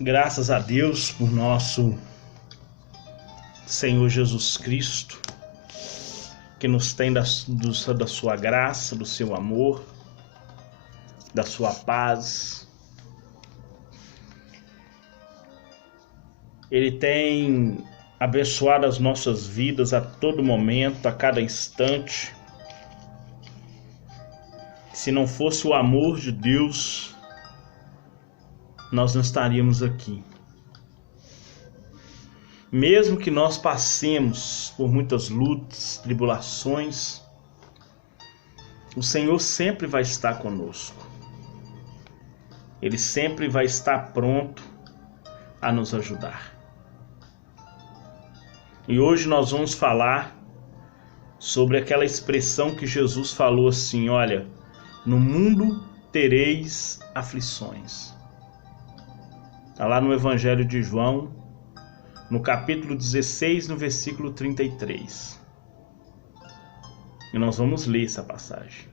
Graças a Deus por nosso Senhor Jesus Cristo, que nos tem da sua graça, do seu amor, da sua paz. Ele tem abençoado as nossas vidas a todo momento, a cada instante. Se não fosse o amor de Deus, nós não estaríamos aqui. Mesmo que nós passemos por muitas lutas, tribulações, o Senhor sempre vai estar conosco. Ele sempre vai estar pronto a nos ajudar. E hoje nós vamos falar sobre aquela expressão que Jesus falou assim: olha, no mundo tereis aflições. Está lá no Evangelho de João, no capítulo 16, no versículo 33. E nós vamos ler essa passagem.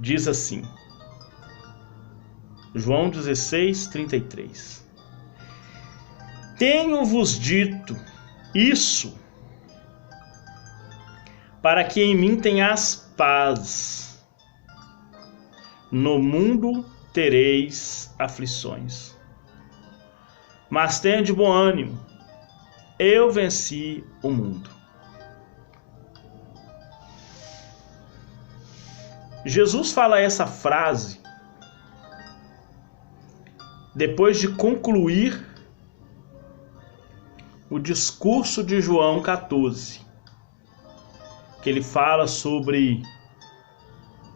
Diz assim, João 16, 33. Tenho-vos dito isso, para que em mim tenhas paz. No mundo tereis aflições. Mas tenha de bom ânimo, eu venci o mundo. Jesus fala essa frase depois de concluir o discurso de João 14, que ele fala sobre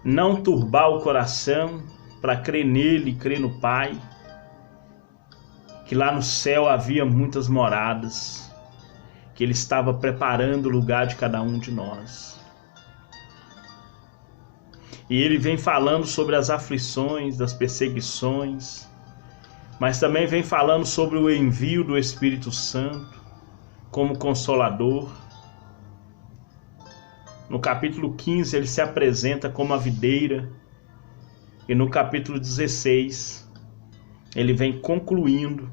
não turbar o coração para crer nele e crer no Pai, que lá no céu havia muitas moradas, que ele estava preparando o lugar de cada um de nós. E ele vem falando sobre as aflições, das perseguições, mas também vem falando sobre o envio do Espírito Santo como Consolador. No capítulo 15 ele se apresenta como a videira, e no capítulo 16 ele vem concluindo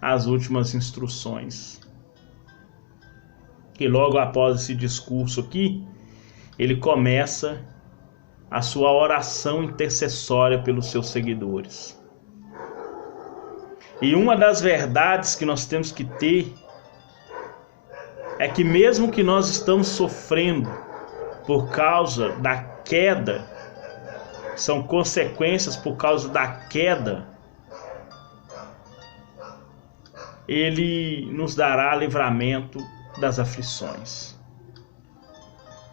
as últimas instruções. E logo após esse discurso aqui, ele começa a sua oração intercessória pelos seus seguidores. E uma das verdades que nós temos que ter é que mesmo que nós estamos sofrendo por causa da queda, são consequências por causa da queda, Ele nos dará livramento das aflições.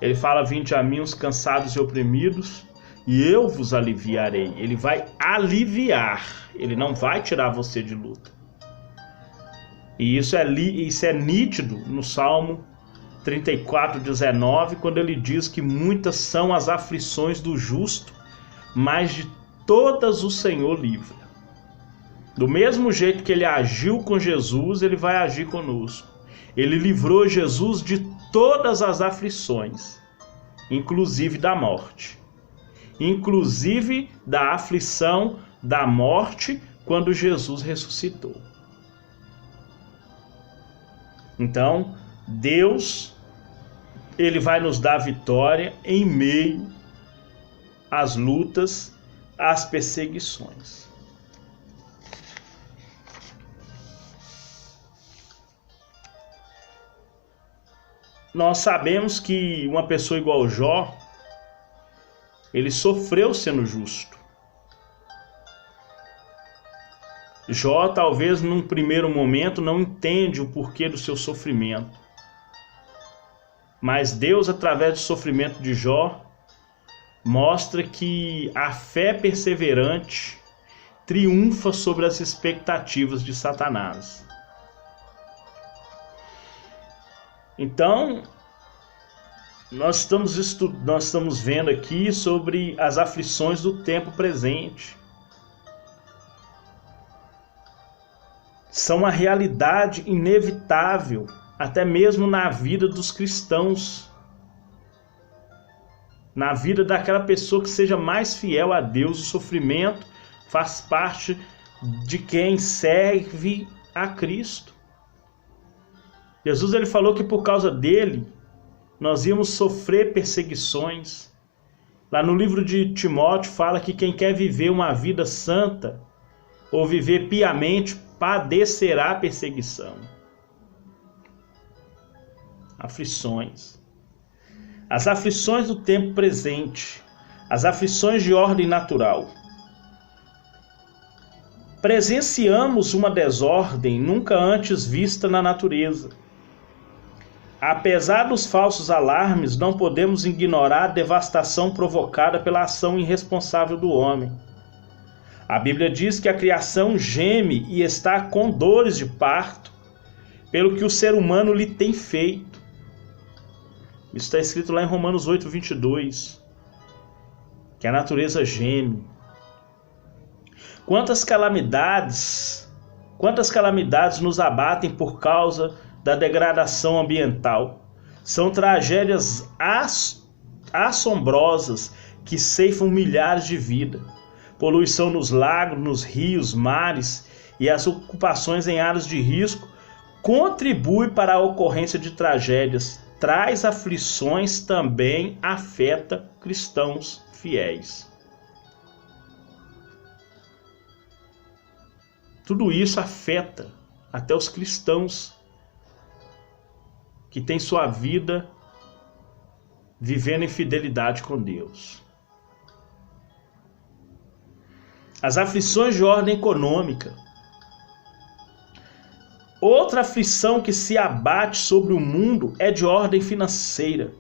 Ele fala: vinde a mim os cansados e oprimidos, e eu vos aliviarei. Ele vai aliviar, ele não vai tirar você de luta. E isso é nítido no Salmo 34:19, quando ele diz que muitas são as aflições do justo, mas de todas o Senhor livra. Do mesmo jeito que ele agiu com Jesus, ele vai agir conosco. Ele livrou Jesus de todas as aflições, inclusive da morte. Inclusive da aflição da morte quando Jesus ressuscitou. Então, Deus, ele vai nos dar vitória em meio às lutas, às perseguições. Nós sabemos que uma pessoa igual Jó, ele sofreu sendo justo. Jó talvez num primeiro momento não entende o porquê do seu sofrimento. Mas Deus, através do sofrimento de Jó, mostra que a fé perseverante triunfa sobre as expectativas de Satanás. Então, nós estamos vendo aqui sobre as aflições do tempo presente. São uma realidade inevitável, até mesmo na vida dos cristãos. Na vida daquela pessoa que seja mais fiel a Deus, o sofrimento faz parte de quem serve a Cristo. Jesus ele falou que por causa dele nós íamos sofrer perseguições. Lá no livro de Timóteo fala que quem quer viver uma vida santa ou viver piamente padecerá perseguição. Aflições. As aflições do tempo presente, as aflições de ordem natural. Presenciamos uma desordem nunca antes vista na natureza. Apesar dos falsos alarmes, não podemos ignorar a devastação provocada pela ação irresponsável do homem. A Bíblia diz que a criação geme e está com dores de parto, pelo que o ser humano lhe tem feito. Isso está escrito lá em Romanos 8:22, que a natureza geme. Quantas calamidades nos abatem por causa da degradação ambiental. São tragédias assombrosas que ceifam milhares de vidas. Poluição nos lagos, nos rios, mares e as ocupações em áreas de risco contribuem para a ocorrência de tragédias. Traz aflições, também afeta cristãos fiéis. Tudo isso afeta até os cristãos que têm sua vida vivendo em fidelidade com Deus. As aflições de ordem econômica. Outra aflição que se abate sobre o mundo é de ordem financeira.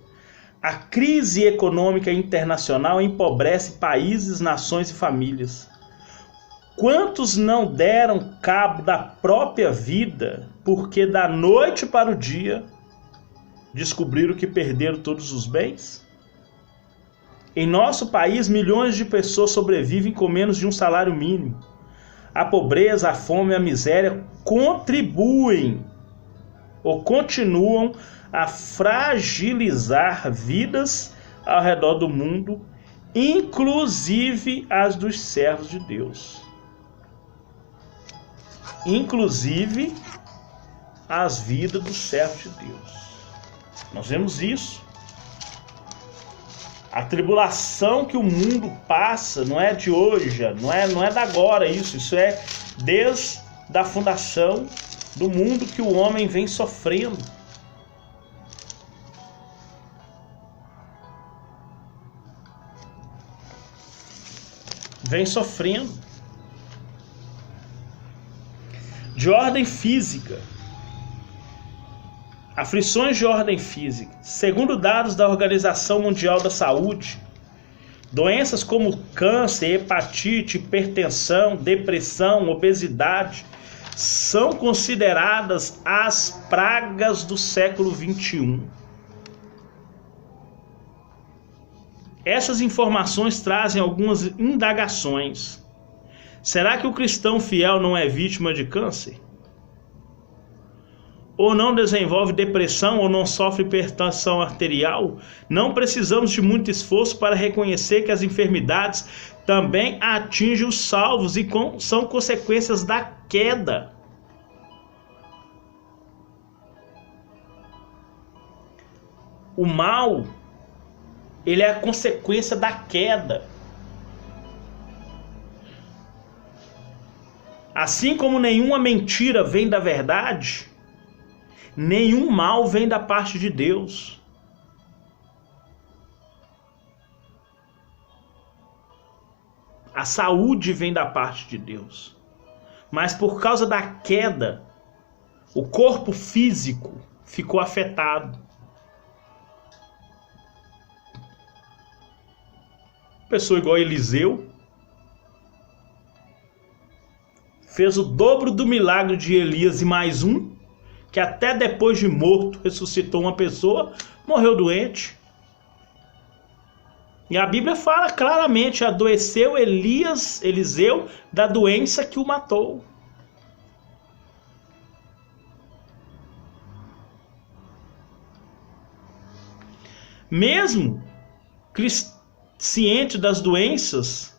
A crise econômica internacional empobrece países, nações e famílias. Quantos não deram cabo da própria vida porque da noite para o dia descobriram que perderam todos os bens? Em nosso país, milhões de pessoas sobrevivem com menos de um salário mínimo. A pobreza, a fome e a miséria contribuem ou continuam a fragilizar vidas ao redor do mundo, inclusive as dos servos de Deus. Inclusive as vidas dos servos de Deus. Nós vemos isso. A tribulação que o mundo passa não é de hoje, não é da agora isso é desde a fundação do mundo que o homem vem sofrendo. De ordem física. Aflições de ordem física. Segundo dados da Organização Mundial da Saúde, doenças como câncer, hepatite, hipertensão, depressão, obesidade são consideradas as pragas do século XXI. Essas informações trazem algumas indagações. Será que o cristão fiel não é vítima de câncer? Ou não desenvolve depressão ou não sofre hipertensão arterial? Não precisamos de muito esforço para reconhecer que as enfermidades também atingem os salvos e são consequências da queda. O mal, ele é a consequência da queda. Assim como nenhuma mentira vem da verdade, nenhum mal vem da parte de Deus. A saúde vem da parte de Deus. Mas por causa da queda, o corpo físico ficou afetado. Pessoa igual a Eliseu fez o dobro do milagre de Elias e mais um, que até depois de morto ressuscitou uma pessoa, morreu doente. E a Bíblia fala claramente, adoeceu Eliseu da doença que o matou. Mesmo ciente das doenças,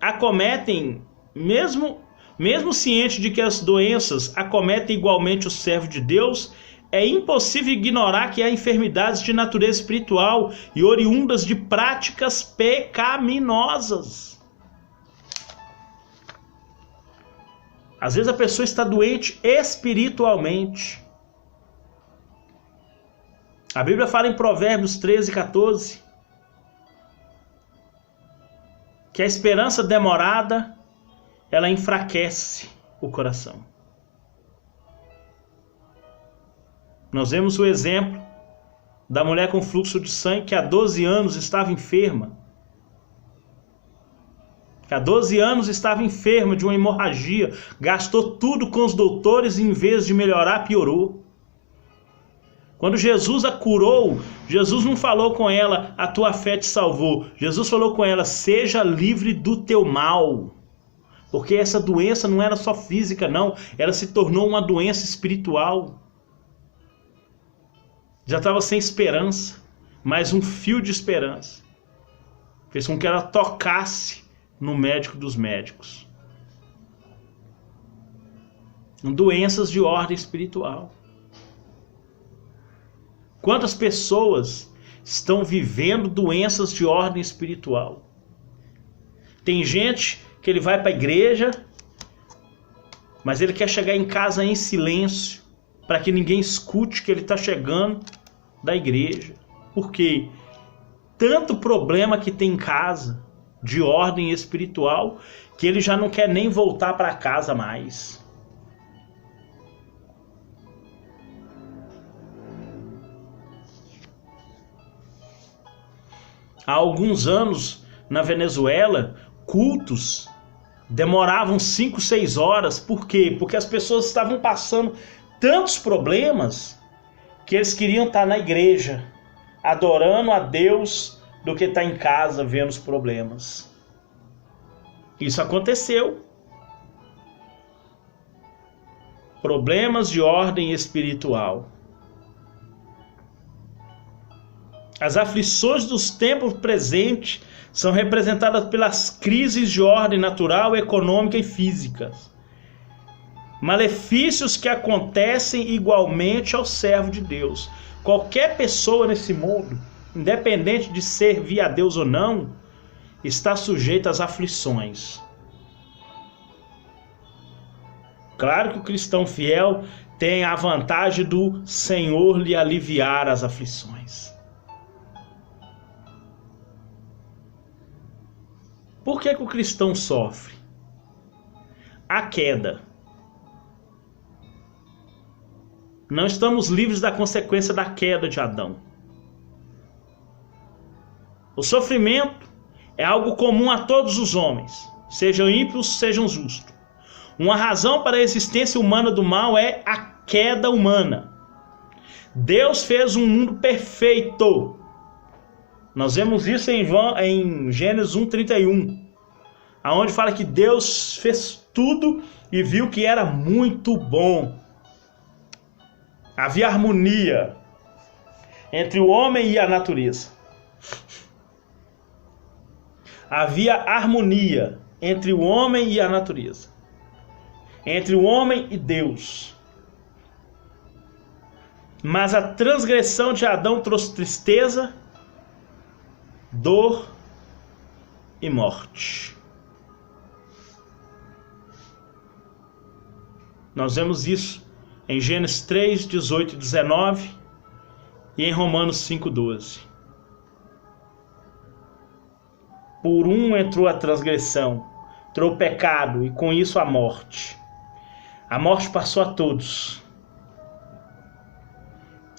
acometem mesmo ciente de que as doenças acometem igualmente o servo de Deus, é impossível ignorar que há enfermidades de natureza espiritual e oriundas de práticas pecaminosas. Às vezes a pessoa está doente espiritualmente. A Bíblia fala em Provérbios 13:14 que a esperança demorada, ela enfraquece o coração. Nós vemos o exemplo da mulher com fluxo de sangue que há 12 anos estava enferma. Que há 12 anos estava enferma de uma hemorragia, gastou tudo com os doutores e em vez de melhorar, piorou. Quando Jesus a curou, Jesus não falou com ela, a tua fé te salvou. Jesus falou com ela, seja livre do teu mal. Porque essa doença não era só física, não. Ela se tornou uma doença espiritual. Já estava sem esperança, mas um fio de esperança fez com que ela tocasse no médico dos médicos. Doenças de ordem espiritual. Quantas pessoas estão vivendo doenças de ordem espiritual? Tem gente que ele vai para a igreja, mas ele quer chegar em casa em silêncio, para que ninguém escute que ele está chegando da igreja. Por quê? Tanto problema que tem em casa, de ordem espiritual, que ele já não quer nem voltar para casa mais. Há alguns anos, na Venezuela, cultos demoravam 5, 6 horas. Por quê? Porque as pessoas estavam passando tantos problemas que eles queriam estar na igreja, adorando a Deus, do que estar em casa vendo os problemas. Isso aconteceu. Problemas de ordem espiritual. As aflições dos tempos presentes são representadas pelas crises de ordem natural, econômica e física. Malefícios que acontecem igualmente ao servo de Deus. Qualquer pessoa nesse mundo, independente de servir a Deus ou não, está sujeita às aflições. Claro que o cristão fiel tem a vantagem do Senhor lhe aliviar as aflições. Por que o cristão sofre? A queda. Não estamos livres da consequência da queda de Adão. O sofrimento é algo comum a todos os homens, sejam ímpios, sejam justos. Uma razão para a existência humana do mal é a queda humana. Deus fez um mundo perfeito. Nós vemos isso em Gênesis 1:31, aonde fala que Deus fez tudo e viu que era muito bom. Havia harmonia entre o homem e a natureza. Havia harmonia entre o homem e a natureza, entre o homem e Deus. Mas a transgressão de Adão trouxe tristeza, dor e morte. Nós vemos isso em Gênesis 3, 18 e 19 e em Romanos 5:12. Por um entrou a transgressão, entrou o pecado e com isso a morte. A morte passou a todos.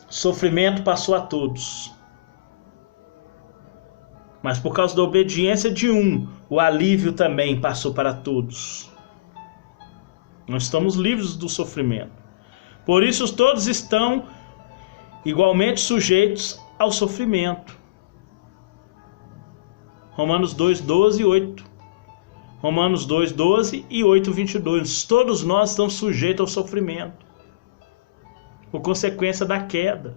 O sofrimento passou a todos. Mas por causa da obediência de um, o alívio também passou para todos. Nós estamos livres do sofrimento. Por isso todos estão igualmente sujeitos ao sofrimento. Romanos 2:12 e 8. Romanos 2:12 e 8:22. Todos nós estamos sujeitos ao sofrimento, por consequência da queda.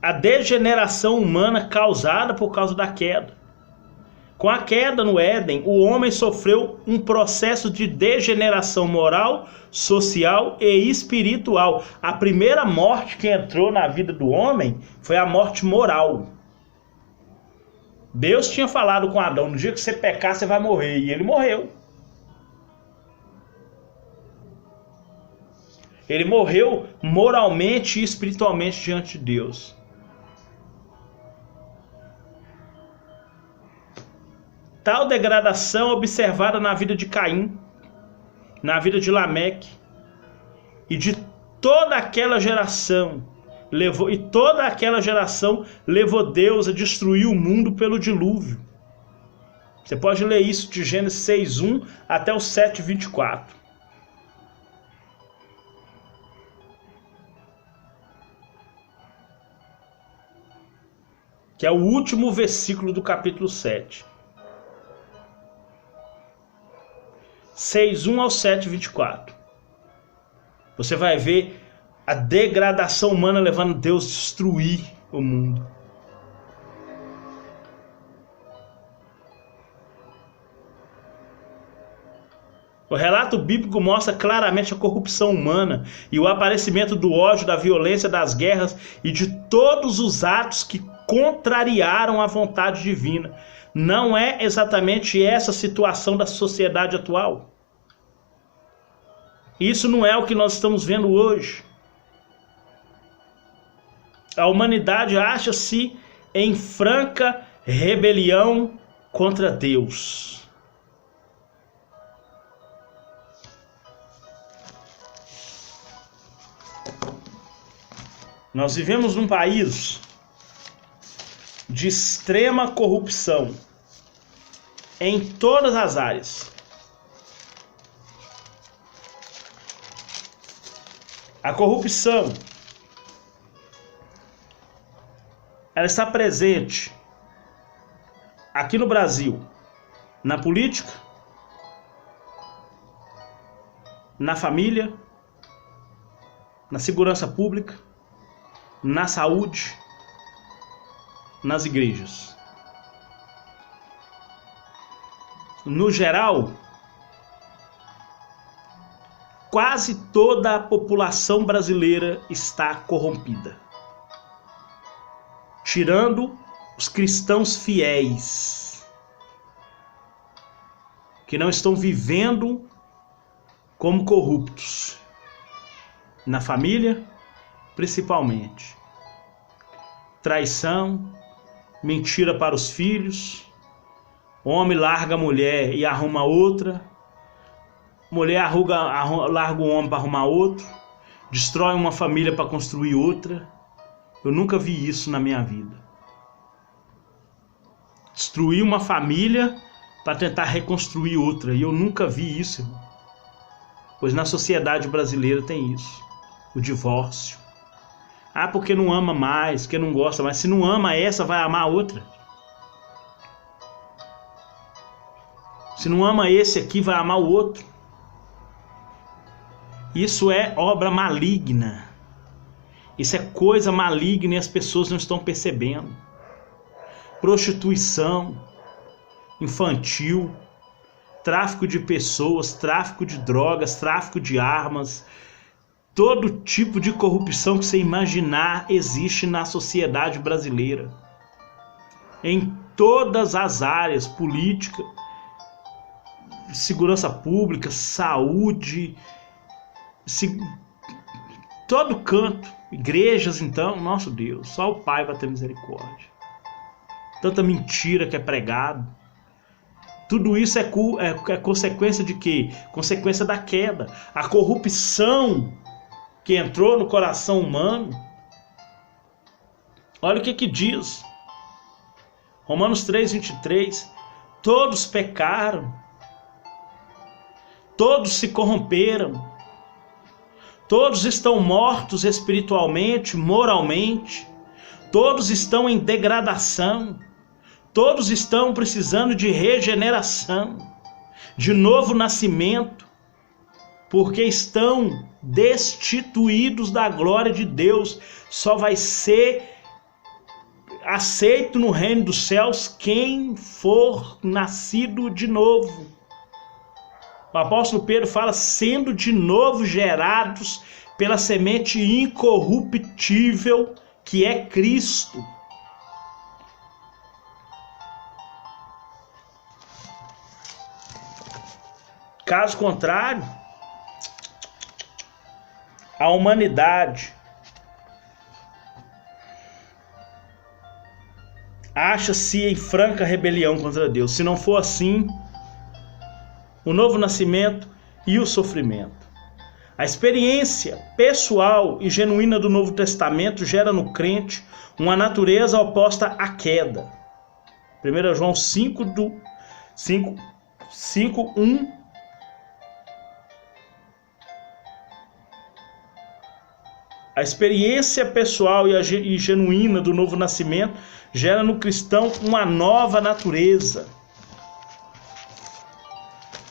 A degeneração humana causada por causa da queda. Com a queda no Éden, o homem sofreu um processo de degeneração moral, social e espiritual. A primeira morte que entrou na vida do homem foi a morte moral. Deus tinha falado com Adão: no dia que você pecar, você vai morrer. E ele morreu. Ele morreu moralmente e espiritualmente diante de Deus. Tal degradação observada na vida de Caim, na vida de Lameque e de toda aquela geração levou Deus a destruir o mundo pelo dilúvio. Você pode ler isso de Gênesis 6:1 até o 7:24. Que é o último versículo do capítulo 7. 6:1 ao 7:24. Você vai ver a degradação humana levando Deus a destruir o mundo. O relato bíblico mostra claramente a corrupção humana e o aparecimento do ódio, da violência, das guerras e de todos os atos que contrariaram a vontade divina. Não é exatamente essa a situação da sociedade atual. Isso não é o que nós estamos vendo hoje. A humanidade acha-se em franca rebelião contra Deus. Nós vivemos num país de extrema corrupção em todas as áreas. A corrupção, ela está presente aqui no Brasil, na política, na família, na segurança pública, na saúde, nas igrejas. No geral, quase toda a população brasileira está corrompida, tirando os cristãos fiéis, que não estão vivendo como corruptos, na família, principalmente. Traição, mentira para os filhos, homem larga a mulher e arruma outra, mulher larga o homem para arrumar outro, destrói uma família para construir outra. Eu nunca vi isso na minha vida. Destruir uma família para tentar reconstruir outra. E eu nunca vi isso, irmão. Pois na sociedade brasileira tem isso. O divórcio. Ah, porque não ama mais, porque não gosta mais. Se não ama essa, vai amar a outra. Se não ama esse aqui, vai amar o outro. Isso é obra maligna. Isso é coisa maligna e as pessoas não estão percebendo. Prostituição infantil, tráfico de pessoas, tráfico de drogas, tráfico de armas, todo tipo de corrupção que você imaginar existe na sociedade brasileira. Em todas as áreas, política, segurança pública, saúde, todo canto, igrejas, então, nosso Deus, só o Pai vai ter misericórdia. Tanta mentira que é pregado. Tudo isso é consequência de quê? Consequência da queda. A corrupção que entrou no coração humano. Olha o que diz. Romanos 3:23. Todos pecaram. Todos se corromperam. Todos estão mortos espiritualmente, moralmente. Todos estão em degradação. Todos estão precisando de regeneração, de novo nascimento, porque estão destituídos da glória de Deus. Só vai ser aceito no reino dos céus quem for nascido de novo. O apóstolo Pedro fala, sendo de novo gerados pela semente incorruptível que é Cristo. Caso contrário, a humanidade acha-se em franca rebelião contra Deus. Se não for assim, o novo nascimento e o sofrimento. A experiência pessoal e genuína do Novo Testamento gera no crente uma natureza oposta à queda. 1 João 5:1. A experiência pessoal e genuína do novo nascimento gera no cristão uma nova natureza,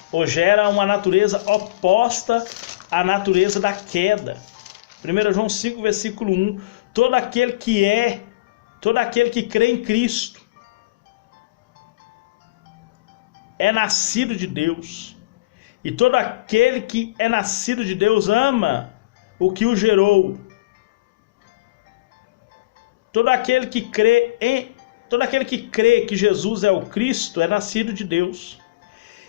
ou gera uma natureza oposta à natureza da queda. 1 João 5, versículo 1. Todo aquele que crê em Cristo é nascido de Deus. E todo aquele que é nascido de Deus ama o que o gerou. Todo aquele que crê que Jesus é o Cristo é nascido de Deus.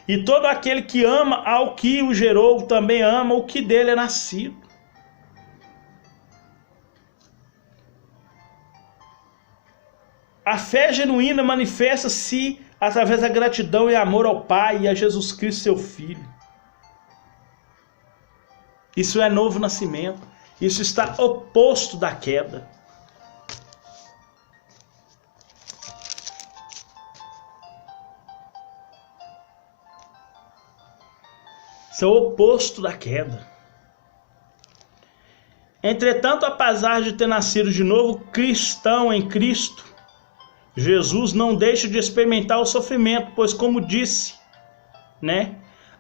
E todo aquele que ama ao que o gerou também ama o que dele é nascido. A fé genuína manifesta-se através da gratidão e amor ao Pai e a Jesus Cristo, seu Filho. Isso é novo nascimento. Isso está oposto da queda. Isso é o oposto da queda. Entretanto, apesar de ter nascido de novo cristão em Cristo, Jesus não deixa de experimentar o sofrimento, pois, como disse,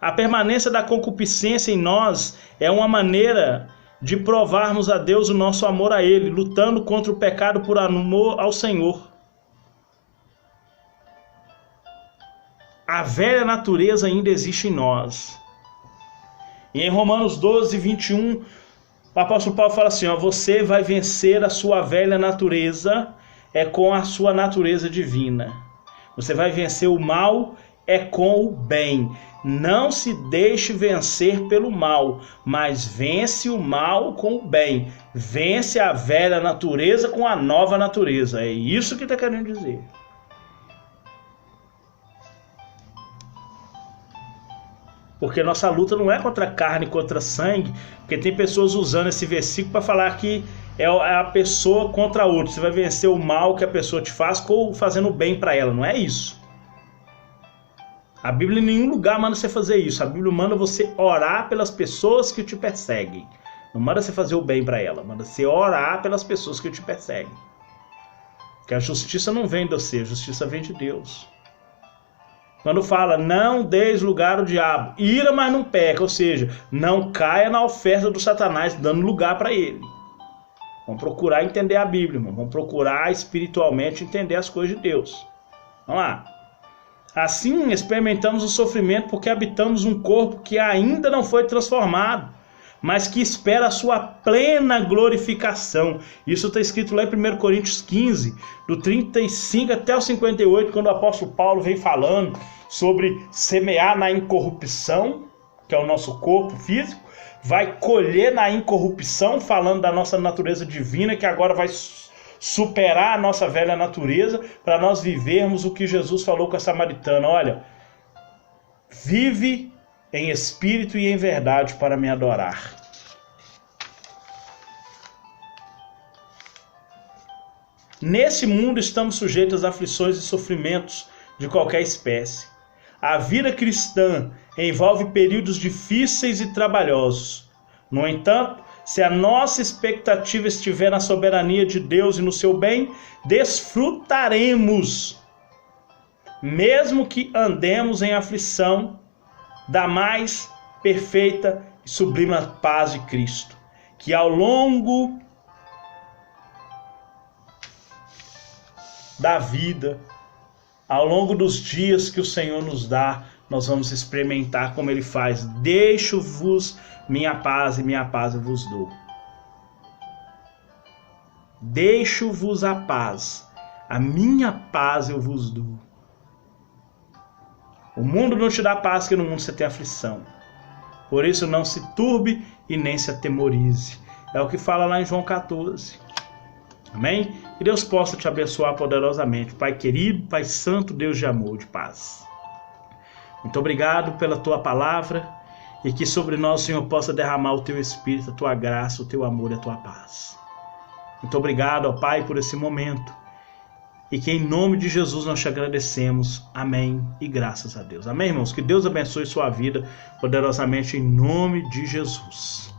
a permanência da concupiscência em nós é uma maneira de provarmos a Deus o nosso amor a Ele, lutando contra o pecado por amor ao Senhor. A velha natureza ainda existe em nós. E em Romanos 12, 21, o apóstolo Paulo fala assim, você vai vencer a sua velha natureza com a sua natureza divina. Você vai vencer o mal com o bem. Não se deixe vencer pelo mal, mas vence o mal com o bem. Vence a velha natureza com a nova natureza. É isso que está querendo dizer. Porque nossa luta não é contra carne, contra sangue, porque tem pessoas usando esse versículo para falar que é a pessoa contra a outra. Você vai vencer o mal que a pessoa te faz fazendo bem para ela. Não é isso. A Bíblia em nenhum lugar manda você fazer isso. A Bíblia manda você orar pelas pessoas que te perseguem. Não manda você fazer o bem para ela. Manda você orar pelas pessoas que te perseguem. Porque a justiça não vem de você, a justiça vem de Deus. Quando fala, não deis lugar ao diabo, ira, mas não peca, ou seja, não caia na oferta do Satanás, dando lugar para ele. Vamos procurar entender a Bíblia, irmão. Vamos procurar espiritualmente entender as coisas de Deus. Vamos lá. Assim, experimentamos o sofrimento porque habitamos um corpo que ainda não foi transformado, mas que espera a sua plena glorificação. Isso está escrito lá em 1 Coríntios 15, do 35 até o 58, quando o apóstolo Paulo vem falando sobre semear na incorrupção, que é o nosso corpo físico, vai colher na incorrupção, falando da nossa natureza divina, que agora vai superar a nossa velha natureza, para nós vivermos o que Jesus falou com a samaritana. Olha, vive em espírito e em verdade para me adorar. Nesse mundo estamos sujeitos a aflições e sofrimentos de qualquer espécie. A vida cristã envolve períodos difíceis e trabalhosos. No entanto, se a nossa expectativa estiver na soberania de Deus e no seu bem, desfrutaremos, mesmo que andemos em aflição, da mais perfeita e sublime paz de Cristo, que ao longo da vida, ao longo dos dias que o Senhor nos dá, nós vamos experimentar como Ele faz. Deixo-vos minha paz e minha paz eu vos dou. Deixo-vos a paz, a minha paz eu vos dou. O mundo não te dá paz, que no mundo você tem aflição. Por isso não se turbe e nem se atemorize. É o que fala lá em João 14. Amém? Que Deus possa te abençoar poderosamente. Pai querido, Pai santo, Deus de amor, de paz. Muito obrigado pela tua palavra e que sobre nós, Senhor, possa derramar o teu Espírito, a tua graça, o teu amor e a tua paz. Muito obrigado, ó Pai, por esse momento. E que em nome de Jesus nós te agradecemos. Amém e graças a Deus. Amém, irmãos? Que Deus abençoe sua vida poderosamente em nome de Jesus.